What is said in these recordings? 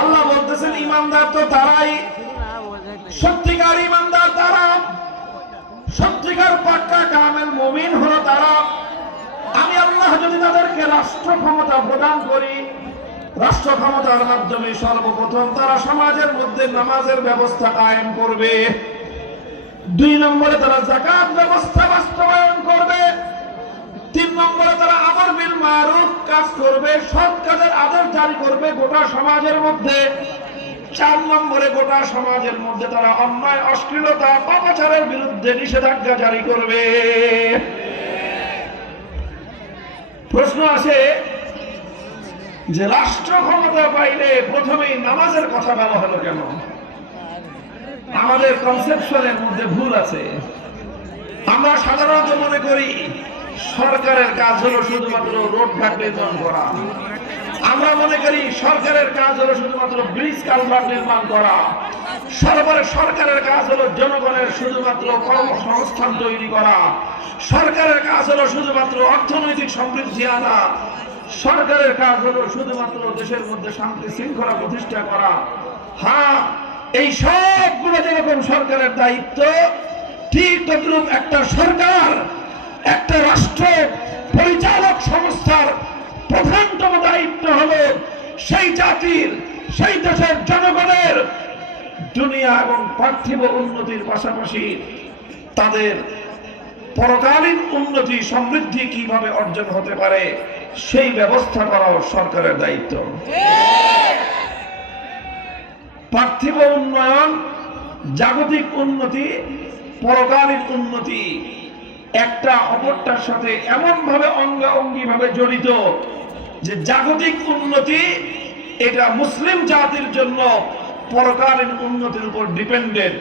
আল্লাহ বলতেছেন, ইমানদার তো তারাই, সত্যিকার ইমানদার তারা, সত্যিকার পাক্কা কামেল মুমিন হলো তারা। আমি আল্লাহ যদি তাদেরকে রাষ্ট্র ক্ষমতা প্রদান করি, রাষ্ট্র ক্ষমতার মাধ্যমে সর্বপ্রথম তারা সমাজের মধ্যে নামাজের ব্যবস্থা কায়েম করবে। দুই নম্বরে তারা জাকাত ব্যবস্থা বাস্তবায়ন করবে। কাজ করবে, সৎ কাজের আদেশ জারি করবে গোটা সমাজের মধ্যে। চার নম্বরে গোটা সমাজের মধ্যে তারা অন্যায়, অশ্লীলতা পাপাচারের বিরুদ্ধে নিষেধাজ্ঞা জারি করবে। প্রশ্ন আছে যে রাষ্ট্র ক্ষমতা পাইলে প্রথমেই নামাজের কথা বলা হলো কেন? আমাদের কনসেপশনের মধ্যে ভুল আছে। আমরা সাধারণত মনে করি সরকারের কাজ হলো শুধুমাত্র রোডঘাট নির্মাণ করা। আমরা মনে করি সরকারের কাজ হলো শুধুমাত্র ব্রিজ কালভার্ট নির্মাণ করা। সর্বরে সরকারের কাজ হলো জনগণের শুধুমাত্র কর্মসংস্থান তৈরি করা। সরকারের কাজ হলো শুধুমাত্র অর্থনৈতিক সমৃদ্ধি আনা। সরকারের কাজ হলো শুধুমাত্র দেশের মধ্যে শান্তি শৃঙ্খলা প্রতিষ্ঠা করা। হ্যাঁ এই সবগুলো যেরকম সরকারের দায়িত্ব, ঠিক তদ্রুপ একটা সরকার একটা রাষ্ট্র পরিচালক সংস্থার প্রধানতম দায়িত্ব হলো সেই জাতির, সেই দেশের জনগণের দুনিয়া এবং পার্থিব উন্নতির পাশাপাশি তাদের পরকালীন উন্নতি, সমৃদ্ধি কীভাবে অর্জন হতে পারে, সেই ব্যবস্থা করাও সরকারের দায়িত্ব। পার্থিব উন্নয়ন, জাগতিক উন্নতি, পরকালীন উন্নতি একটা অপরটার সাথে এমন ভাবে অঙ্গাঙ্গি ভাবে জড়িত যে জাগতিক উন্নতি এটা মুসলিম জাতির জন্য পরকালীন উন্নতির উপর ডিপেন্ডেন্ট।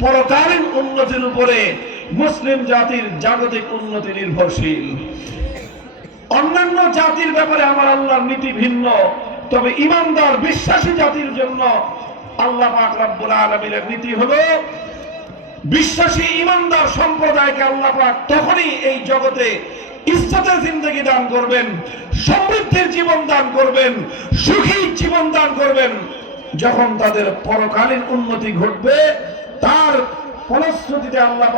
পরকালীন উন্নতির উপরে মুসলিম জাতির জাগতিক উন্নতি নির্ভরশীল। অন্যান্য জাতির ব্যাপারে আমার আল্লাহর নীতি ভিন্ন, তবে ইমানদার, বিশ্বাসী জাতির জন্য আল্লাহ পাক রব্বুল আলামিনের নীতি হলো বিশ্বাসী ইমানদার সম্প্রদায়কে আল্লাহ তখনই এই জগতে ইজ্জতের জিন্দগি দান করবেন, সমৃদ্ধির জীবন দান করবেন, সুখী জীবন দান করবেন। যখন তাদের পরকালীন উন্নতি ঘটবে, তার ফলশ্রুতিতে আল্লাহ